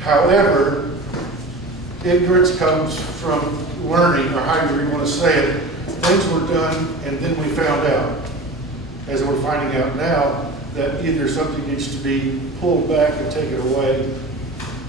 However, ignorance comes from learning, or however you want to say it. Things were done, and then we found out, as we're finding out now, that either something needs to be pulled back and taken away,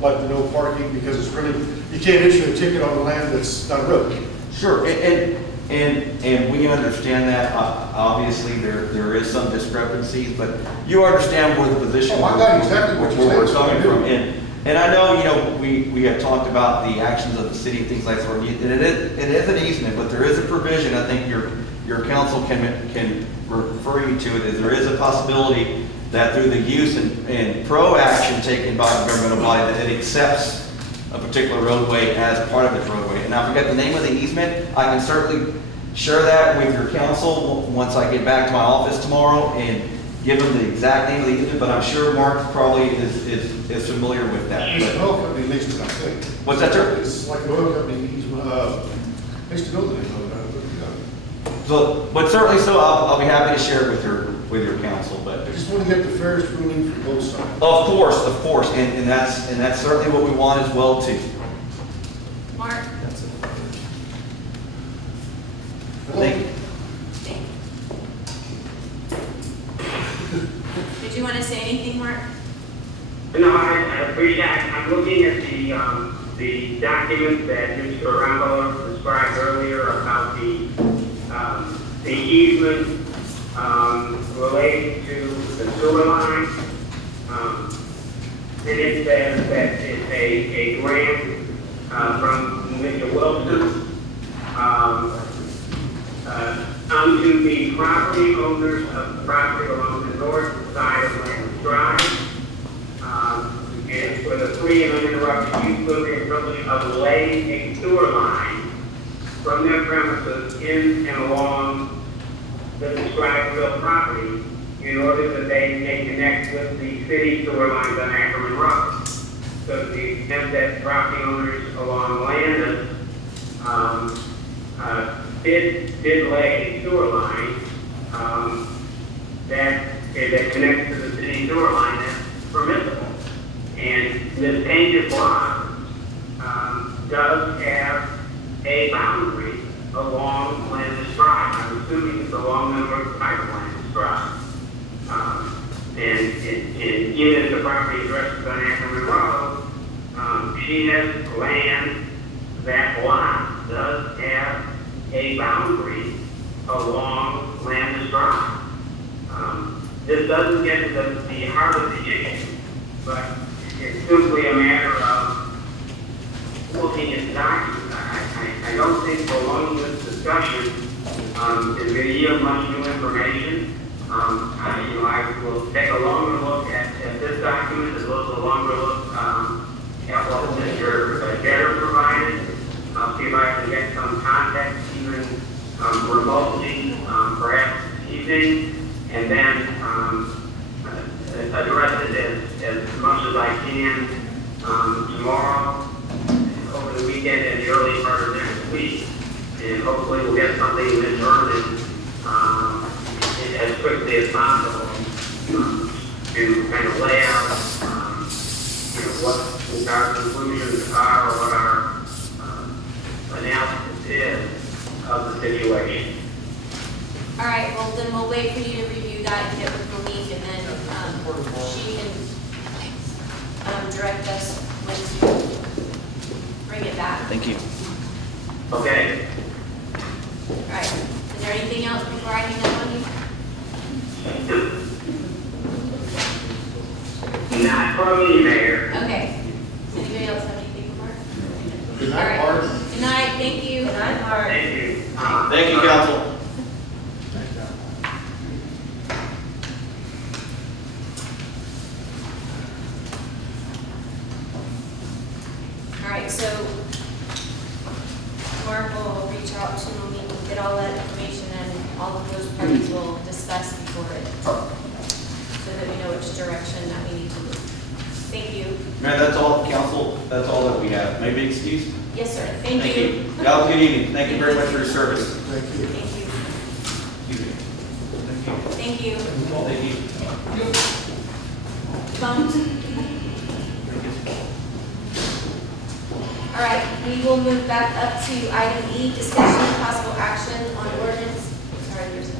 like the no parking, because it's really, you can't issue a ticket on the land that's not a road. Sure, and we understand that. Obviously, there is some discrepancies, but you understand where the position Oh, I got exactly what you're where we're saying. coming from. And I know, we have talked about the actions of the city and things like that. And it is an easement, but there is a provision. I think your council can refer you to it. Is there is a possibility that through the use and pro-action taken by the governmental body that it accepts a particular roadway as part of its roadway. And I forget the name of the easement. I can certainly share that with your council once I get back to my office tomorrow and give them the exact name of the easement, but I'm sure Mark probably is familiar with that. It's an oil company leased it, I think. What's that, sir? It's like an oil company easement, I used to know the name of it. So, but certainly so, I'll be happy to share it with your council, but. I just want to get the fairest ruling from both sides. Of course, and that's certainly what we want as well too. Mark? Thank you. Did you want to say anything, Mark? No, I appreciate it. I'm looking at the document that Mr. Rambo described earlier about the easement related to the sewer line. And it says that it's a grant from Mr. Wilson unto the property owners of property along the north side of Landis Drive. And for the free and uninterrupted use of the ability of laying a sewer line from their premises in and along the described real property in order that they may connect with the city sewer lines on Ackerman Road. So to the extent that property owners along Landis did lay a sewer line that connects to the city sewer line, that's permissible. And this painted block does have a boundary along Landis Drive. I'm assuming it's along the north side of Landis Drive. And even if the property address is on Ackerman Road, she has land. That lot does have a boundary along Landis Drive. This doesn't get to the heart of the issue, but it's simply a matter of looking at the documents. I don't think prolonging this discussion is going to yield much new information. I will take a longer look at this document, as well as a longer look at what Mr. Getter provided. I'll see if I can get some context, even remotely, perhaps this evening, and then address it as much as I can tomorrow, over the weekend, and the early part of next week. And hopefully we'll get something determined as quickly as possible to kind of lay out what our conclusions are, or what our analysis is of the situation. All right, well, then we'll wait for you to review that and get with Monique, and then she can direct us when to bring it back. Thank you. Okay? All right, is there anything else before I hang up on you? Not from me, Mayor. Okay. Does anybody else have anything for Mark? Good All night, right. Mark. Good night, thank you. Good night, Mark. Thank you. Thank you, council. All right, so Mark will reach out to Monique and get all that information, and all of those parties will discuss before it, so that we know which direction that we need to move. Thank you. Man, that's all, council, that's all that we have. May I be excused? Yes, sir. Thank you. Y'all have a good evening. Thank you very much for your service. Thank you. Thank you. Thank you. Thank you. Thank you. Phone. All right, we will move back up to item E, discussion and possible action on ordinance, sorry, there's a,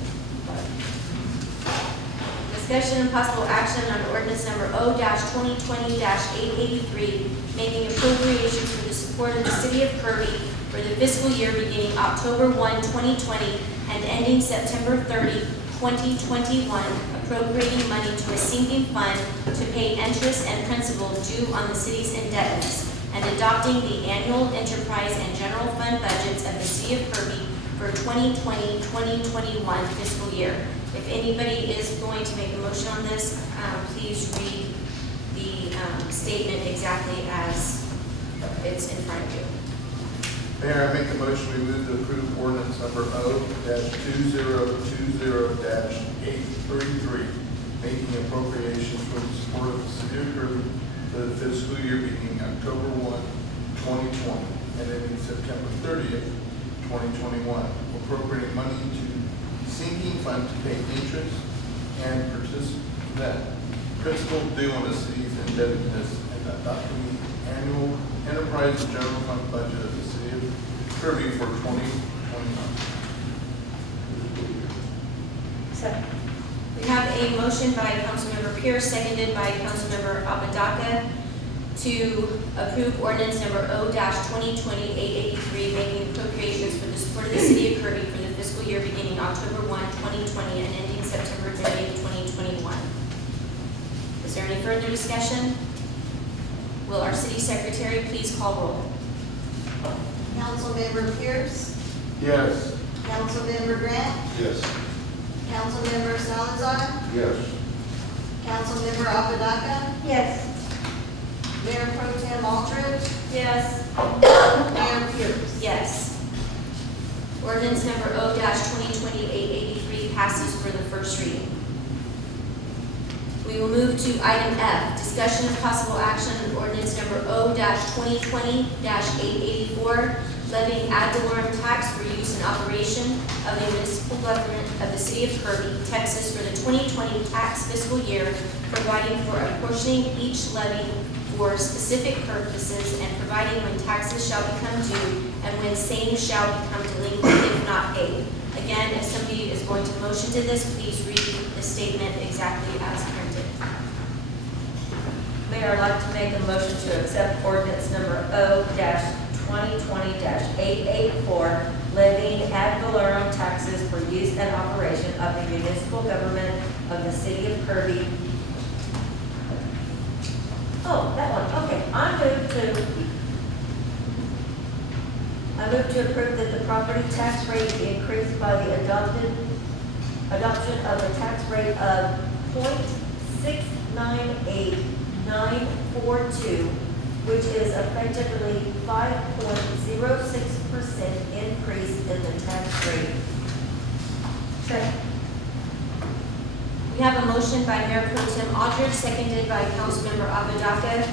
discussion and possible action on ordinance number O-2020-883, making appropriations for the support of the city of Kirby for the fiscal year beginning October 1, 2020, and ending September 30, 2021, appropriating money to a sinking fund to pay interest and principal due on the city's indebtedness, and adopting the annual enterprise and general fund budgets of the city of Kirby for 2020-2021 fiscal year. If anybody is going to make a motion on this, please read the statement exactly as it's in front of you. Mayor, I make a motion we move to approve ordinance number O-2020-833, making appropriations for the support of the city of Kirby for the fiscal year beginning October 1, 2020, and ending September 30th, 2021, appropriating money to sinking fund to pay interest and principal due on the city's indebtedness, and adopting the annual enterprise and general fund budget of the city of Kirby for 2021. Second. We have a motion by Councilmember Pierce, seconded by Councilmember Apodaca, to approve ordinance number O-2020-883, making appropriations for the support of the city of Kirby for the fiscal year beginning October 1, 2020, and ending September 30, 2021. Is there any further discussion? Will our city secretary please call roll? Councilmember Pierce, Yes. Councilmember Grant, Yes. Councilmember Salazar, Yes. Councilmember Apodaca, Yes. Mayor Pro Tem Aldridge, Yes. Mayor Pierce. Yes. Ordinance number O-2020-883 passes for the first reading. We will move to item F, discussion of possible action on ordinance number O-2020-884, levying ad valorem tax for use and operation of the municipal government of the city of Kirby, Texas for the 2020 tax fiscal year, providing for apportioning each levy for specific purposes and providing when taxes shall become due and when same shall become delinquent if not paid. Again, if somebody is going to motion to this, please read the statement exactly as printed. Mayor, I'd like to make a motion to accept ordinance number O-2020-884, levying ad valorem taxes for use and operation of the municipal government of the city of Kirby. Oh, that one, okay. I move to approve that the property tax rate be increased by the adoption of a tax rate of 0.698942, which is effectively 5.06% increase in the tax rate. Second. We have a motion by Mayor Pro Tem Aldridge, seconded by Councilmember Apodaca,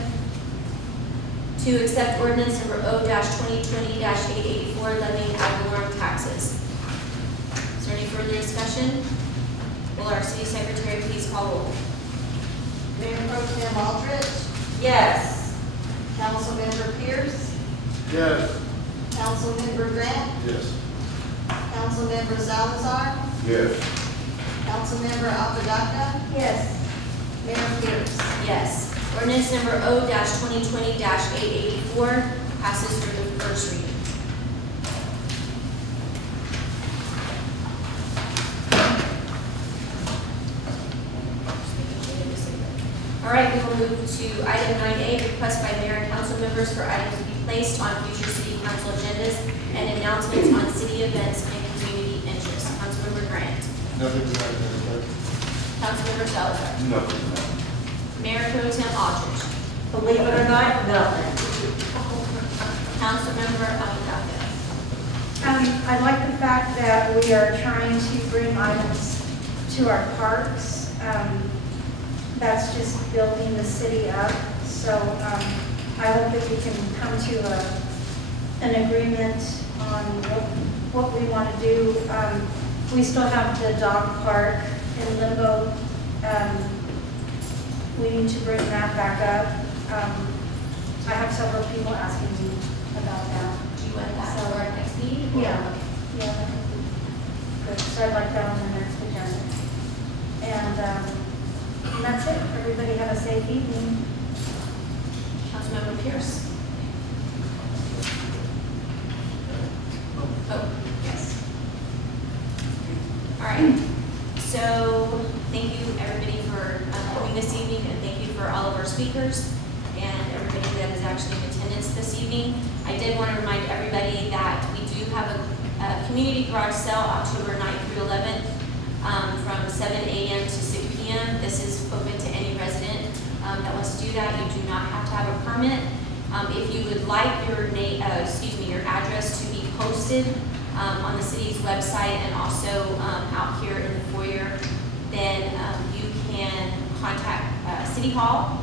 to accept ordinance number O-2020-884, levying ad valorem taxes. Is there any further discussion? Will our city secretary please call roll? Mayor Pro Tem Aldridge, Yes. Councilmember Pierce, Yes. Councilmember Grant, Yes. Councilmember Salazar, Yes. Councilmember Apodaca, Yes. Mayor Pierce. Yes. Ordinance number O-2020-884 passes for the first reading. All right, we will move to item 9A, request by mayor and council members for items to be placed on future city council agendas and announcements on city events and community interest. Councilmember Grant. Nothing tonight, Mayor. Councilmember Salazar. Nothing tonight. Mayor Pro Tem Aldridge. Believe it or not, nothing. Councilmember Apodaca. I like the fact that we are trying to bring items to our parks. That's just building the city up. So I hope that we can come to an agreement on what we want to do. We still have the dog park in limbo. We need to bring that back up. I have several people asking me about that. Do you want that for our next meeting? or- Yeah, yeah, that would be good. So I'd like that on the next agenda. And that's it. Everybody have a safe evening. Councilmember Pierce? Oh, yes. All right, so thank you, everybody, for coming this evening, and thank you for all of our speakers and everybody that is actually in attendance this evening. I did want to remind everybody that we do have a community garage sale October 9th through 11th from 7 a.m. to 6 p.m. This is open to any resident that wants to do that. You do not have to have a permit. If you would like your your address to be posted on the city's website and also out here in the foyer, then you can contact City Hall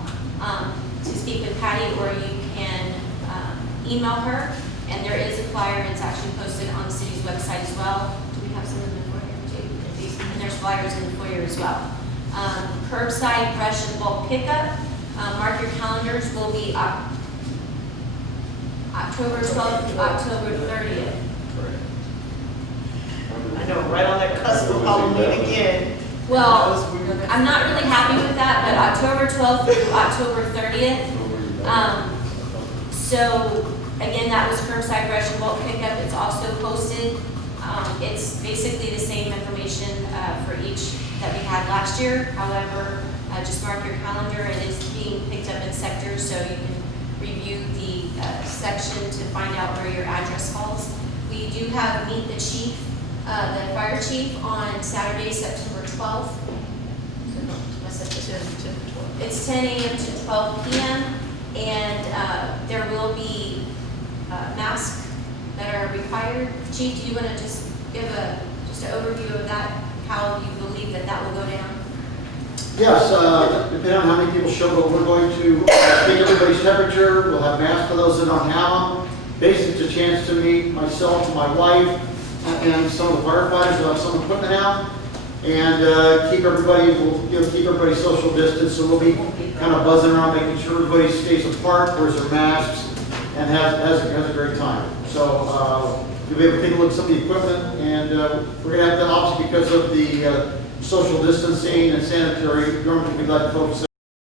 to speak with Patty, or you can email her. And there is a flyer. It's actually posted on the city's website as well. Do we have some in the foyer too? And there's flyers in the foyer as well. Curbside brush and bulk pickup. Mark your calendars. Will be October 12th to October 30th. I know, right on that cusp of Halloween again. Well, I'm not really happy with that, but October 12th through October 30th. So again, that was curbside brush and bulk pickup. It's also posted. It's basically the same information for each that we had last year. However, just mark your calendar. It is being picked up in sectors, so you can review the section to find out where your address falls. We do have Meet the Chief, the fire chief, on Saturday, September 12th. It's 10 a.m. to 12 p.m. And there will be masks that are required. Chief, do you want to just give an overview of that, how you believe that will go down? Yes, depending on how many people show, but we're going to take everybody's temperature. We'll have masks for those that don't have them. Basically, it's a chance to meet myself and my wife and some of the firefighters. We'll have some equipment out and keep everybody, keep everybody social distance. So we'll be kind of buzzing around, making sure everybody stays apart, wears their masks, and has a great time. So you'll be able to take a look at some of the equipment, and we're going to have that obviously because of the social distancing and sanitary. Normally, we'd like folks